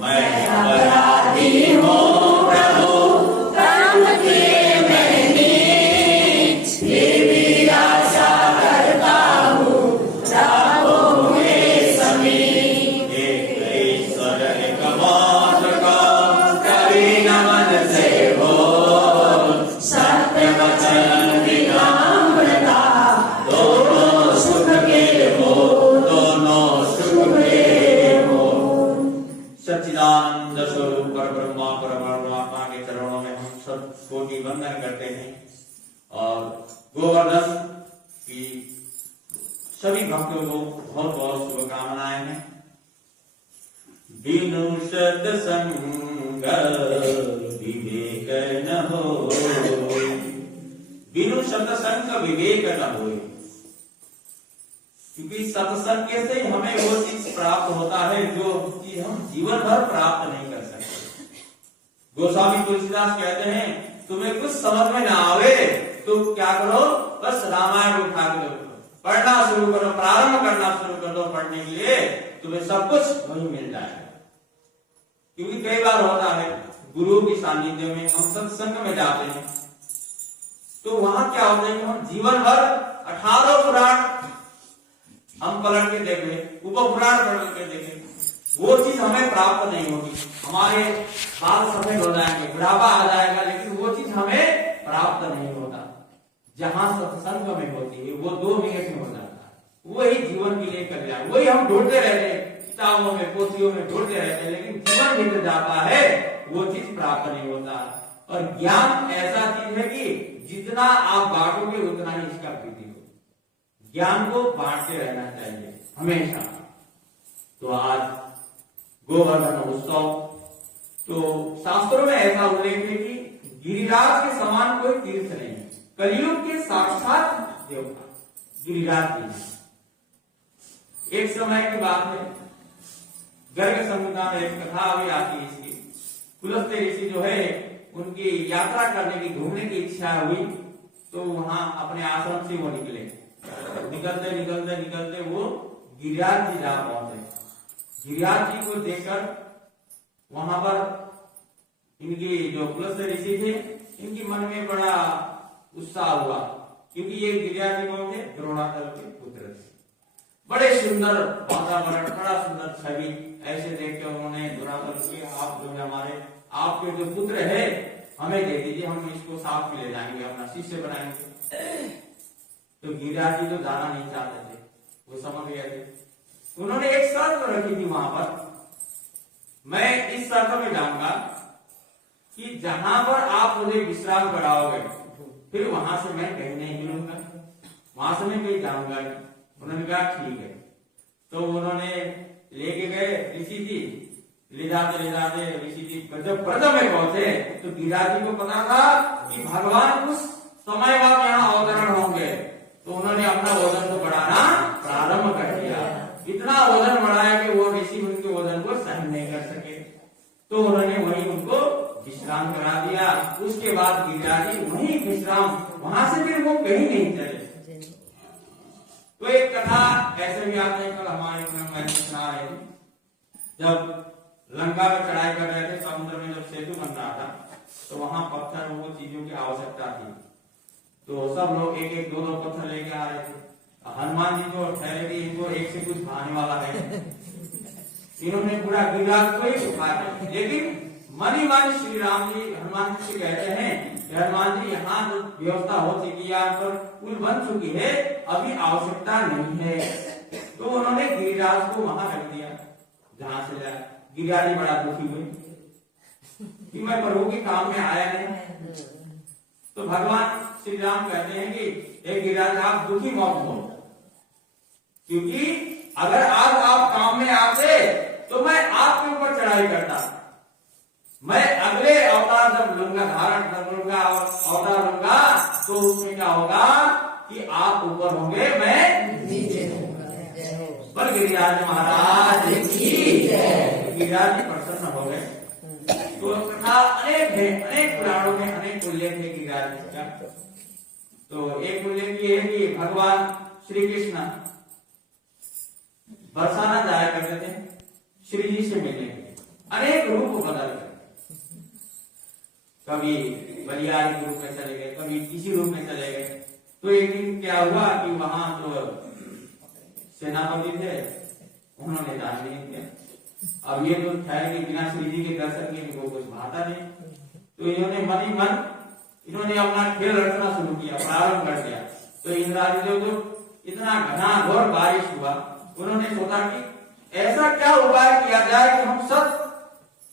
मैं गोवर्धन की सभी भक्तों को बहुत बहुत शुभकामनाएं हैं। बिनु सत्संग विवेक न हो, बिनु सत्संग विवेक न हो, क्योंकि सत्संग से हमें वो चीज प्राप्त होता है जो कि हम जीवन भर प्राप्त नहीं कर सकते। गोस्वामी तुलसीदास कहते हैं तुम्हें कुछ समझ में ना आवे तो क्या करो, बस रामायण उठा के पढ़ना शुरू करो, प्रारंभ करना शुरू कर दो पढ़ने के लिए, तुम्हें सब कुछ वही मिल जाएगा। क्योंकि कई बार होता है गुरु की सानिध्य में हम सत्संग में जाते हैं तो वहां क्या होता है कि हम जीवन भर 18 पुराण हम पलट के देख ले, उपपुराण पलट के देखें, वो चीज हमें प्राप्त नहीं होगी। हमारे बाल सफेद हो जाएंगे, बुढ़ापा आ जाएगा, लेकिन वो चीज हमें प्राप्त नहीं होता। जहां सत्संग में होती है वो 2 मिनट में हो जाता है, वही जीवन के लिए कल्याण, वही हम ढूंढते रहते हैं, किताबों में पोथियों में ढूंढते रहते हैं, लेकिन जीवन बीत जाता है वो चीज प्राप्त नहीं होता। और ज्ञान ऐसा चीज है कि जितना आप बांटोगे उतना ही इसका वृद्धि हो। ज्ञान को बांटते रहना चाहिए हमेशा। तो आज गोवर्धन उत्सव, तो शास्त्रों में ऐसा उल्लेख है कि गिरिराज के समान कोई तीर्थ नहीं है, कलयुग के साक्षात देवता गिरिराज जी। एक समय की बात है, गर्ग संहिता में एक कथा अभी आती है इसकी। पुलस्त्य ऋषि जो है उनकी यात्रा करने की, घूमने की इच्छा हुई तो वहां अपने आश्रम से वो निकले। निकलते निकलते निकलते वो गिरिराज जी जा पहुंचे। गिरिराज जी को देखकर वहां पर इनकी जो पुलस्त्य ऋषि थे इनकी मन में बड़ा उत्साह हुआ, क्योंकि ये गिरिराज जी कौन थे, द्रोणाचार्य के पुत्र थे। बड़े सुंदर वातावरण, बड़ा सुंदर छवि, ऐसे देख के उन्होंने द्रोणाचार्य के आप जो है हमारे आपके जो पुत्र है हमें दे दीजिए, हम इसको साथ में ले जाएंगे, अपना शिष्य बनाएंगे। तो गिरिराज जी तो जाना नहीं चाहते थे, वो समझ गए थे। उन्होंने एक शर्त रखी थी वहां पर, मैं इस शर्त में जाऊंगा कि जहां पर आप मुझे विश्राम कराओगे फिर वहां से मैं कहीं नहीं मिलूंगा, वहां से मैं कहीं जाऊंगा। उन्होंने कहा ठीक है। तो उन्होंने लेके गए ऋषि जी, ले जाते ऋषि जी जब ब्रज में पहुंचे तो गिरिराज जी को पता था कि भगवान कुछ समय बाद यहाँ अवतरण होंगे, तो उन्होंने अपना वजन को बढ़ाना प्रारंभ कर दिया। इतना वजन बढ़ाया कि वो ऋषि उनके वजन को सहन नहीं कर सके, तो उन्होंने वहीं उनको विश्राम करा दिया। उसके बाद गिरिराज जी वहीं विश्राम, वहां से फिर वो कहीं नहीं चले। तो एक कथा ऐसे भी आते हैं, कल हमारे सुना रहे थे, जब लंका में चढ़ाई कर रहे थे, समुद्र में जब सेतु बन रहा था तो वहां पत्थर वो चीजों की आवश्यकता थी, तो सब लोग एक एक दो पत्थर लेके आ रहे थे। हनुमान जी जो ठहरे थे इनको एक से कुछ खाने वाला है, इन्होंने पूरा गिरिराज को ही उठाया। लेकिन मनी मन श्री राम जी हनुमान जी से कहते हैं हनुमान जी यहाँ जो व्यवस्था हो चुकी है, यहाँ पर पुल बन चुकी है, अभी आवश्यकता नहीं है। तो उन्होंने गिरिराज को वहां रख दिया जहां से लाया। गिरिराज जी बड़ा दुखी हुए कि मैं प्रभु के काम में आया नहीं। तो भगवान श्री राम कहते हैं कि एक गिरिराज आप दुखी मत हो, क्योंकि अगर आज आप काम में आते तो मैं आपके ऊपर चढ़ाई करता। मैं अगले अवतार जब लूंगा, धारण कर लूंगा, अवतार लूंगा, तो उसमें क्या होगा कि आप ऊपर होंगे, मैं नीचे होऊंगा। पर गिरिराज महाराज की जय। गिरिराज जी प्रसन्न हो गए। तो कथा अनेक है, अनेक पुराणों में अनेक उल्लेख है गिरिराज जी का। तो एक उल्लेख ये है कि भगवान श्री कृष्ण बरसाना जाया करते थे श्री जी से मिलने के लिए, अनेक रूप बदल गए। कभी बलियारी के रूप में चले गए, कभी किसी रूप में चले गए। तो एक दिन क्या हुआ कि वहां जो सेनापति थे उन्होंने जान नहीं किया। अब ये तो ठहर के बिना श्री जी के दर्शन के इनको कुछ भाता नहीं, तो इन्होंने मन ही मन इन्होंने अपना खेल रचना शुरू किया, प्रारंभ कर दिया। तो इंद्रादिदेव जो इतना घना घोर बारिश हुआ, उन्होंने सोचा कि ऐसा क्या उपाय किया जाए कि हम सब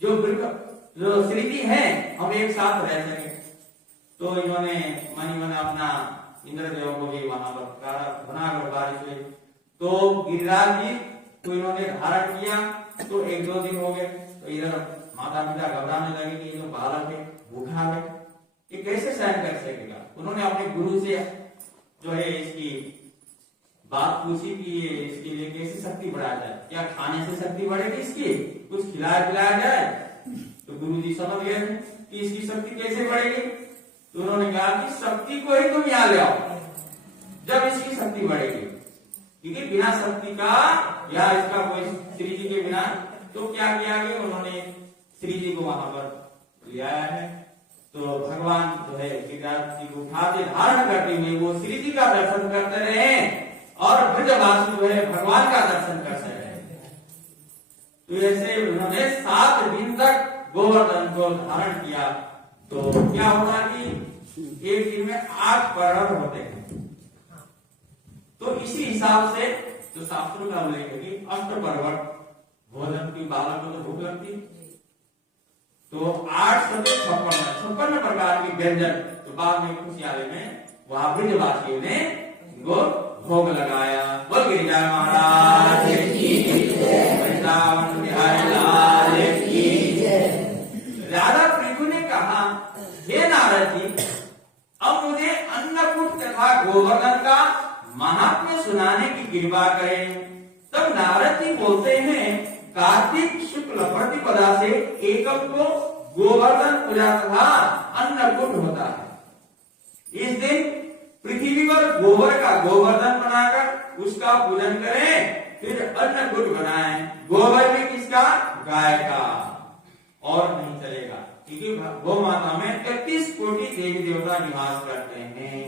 जो श्री जी हैं हम एक साथ रह सके। तो इन्होंने मन ही मन अपना इंद्रदेव को भी वहां पर घनाघोर बारिश हुई। तो गिरिराज जी को इन्होंने धारण किया, तो 1-2 दिन हो गए। तो इधर माता पिता घबराने लगे कि ये जो बालक है भूखा है, ये कैसे सहन कर सकेगा। उन्होंने अपने गुरु से जो है इसकी बात पूछी कि ये इसके लिए कैसे शक्ति बढ़ाया जाए, क्या खाने से शक्ति बढ़ेगी इसकी, कुछ खिलाया पिलाया जाए। तो गुरु जी समझ गए कि इसकी शक्ति कैसे बढ़ेगी। तो उन्होंने कहा कि शक्ति को ही तुम यहाँ ले आओ, जब इसकी शक्ति बढ़ेगी, क्योंकि बिना शक्ति का या इसका कोई श्री जी के बिना। तो क्या किया गया, उन्होंने श्री जी को वहां पर ले आया है। तो भगवान जो है गिरिराज जी को उठाते धारण करते हुए वो श्री जी का दर्शन करते रहे और ब्रजवासी जो है भगवान का दर्शन करते रहे। तो ऐसे उन्होंने 7 दिन तक गोवर्धन को धारण किया। तो क्या होगा कि एक दिन में 8 प्रहर होते हैं। तो इसी हिसाब से जो शास्त्रों का उल्लेख है कि 8 प्रहर भोजन की बालक को तो भूख लगती, तो 8 सते 56 प्रकार के व्यंजन। तो बाद में खुशियाली में वहां ब्रजवासियों ने इनको भोग लगाया। बोल गिरिजा महाराज की जय, वृंदावन बिहारी लाल की जय। राधा पृथु ने कहा, हे नारद जी, अब मुझे अन्नकूट तथा गोवर्धन का महात्म्य सुनाने की कृपा करें। तब नारद जी बोलते हैं, कार्तिक शुक्ल प्रतिपदा से एकम को गोवर्धन पूजा तथा अन्नकूट होता है। इस दिन पृथ्वी पर गोबर का गोवर्धन बनाकर उसका पूजन करें, फिर अन्नकूट बनाएं। गोबर भी किसका, गाय का, और नहीं चलेगा, क्योंकि गौ माता में 33 कोटि देवी देवता निवास करते हैं।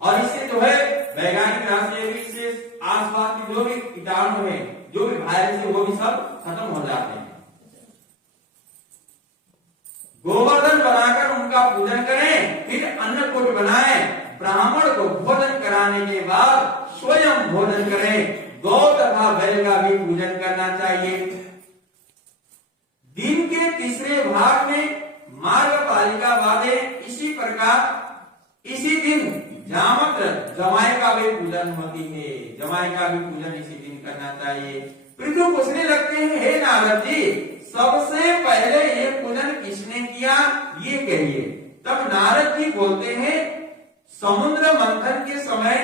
और इससे जो है वैज्ञानिक राशि भी, इससे आसपास की जो भी कीटाणु है, जो भी वायरस है, वो भी सब खत्म हो जाते हैं। गोवर्धन बनाकर उनका पूजन करें, फिर अन्नकूट बनाएं। ब्राह्मण को भोजन कराने के बाद स्वयं भोजन करें। गौ तथा बैल का भी पूजन करना चाहिए। दिन के तीसरे भाग में मार्गपालिका वादे इसी प्रकार इसी दिन जामत्र जमाई का भी पूजन होती है। जमाई का भी पूजन इसी दिन करना चाहिए। पृथु पूछने लगते हैं, हे नारद जी, सबसे पहले ये पूजन किसने किया, ये कहिए। तब नारद जी बोलते हैं, समुद्र मंथन के समय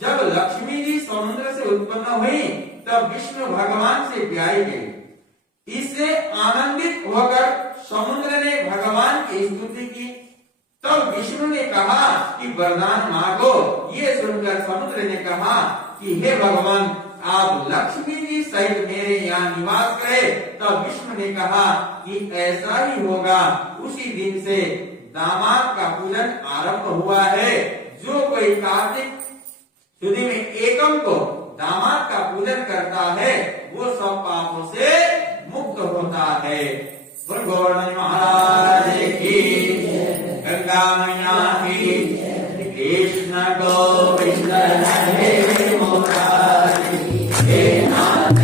जब लक्ष्मी जी समुद्र से उत्पन्न हुई, तब विष्णु भगवान से ब्याही गई। इससे आनंदित होकर समुद्र ने भगवान की स्तुति की। तब विष्णु ने कहा कि वरदान मांगो। ये सुनकर समुद्र ने कहा कि हे भगवान, आप लक्ष्मी जी सहित मेरे यहाँ निवास करें। तब विष्णु ने कहा कि ऐसा ही होगा। उसी दिन से दामाद का पूजन आरंभ हुआ है। जो कोई कार्तिक शुद्धि में एकम को दामाद का पूजन करता है, वो सब पापों से मुक्त होता है। बोल गोवर्धन महाराज की, गंगा मैया की, कृष्ण गोविंद हरे मुरारी, हे नाथ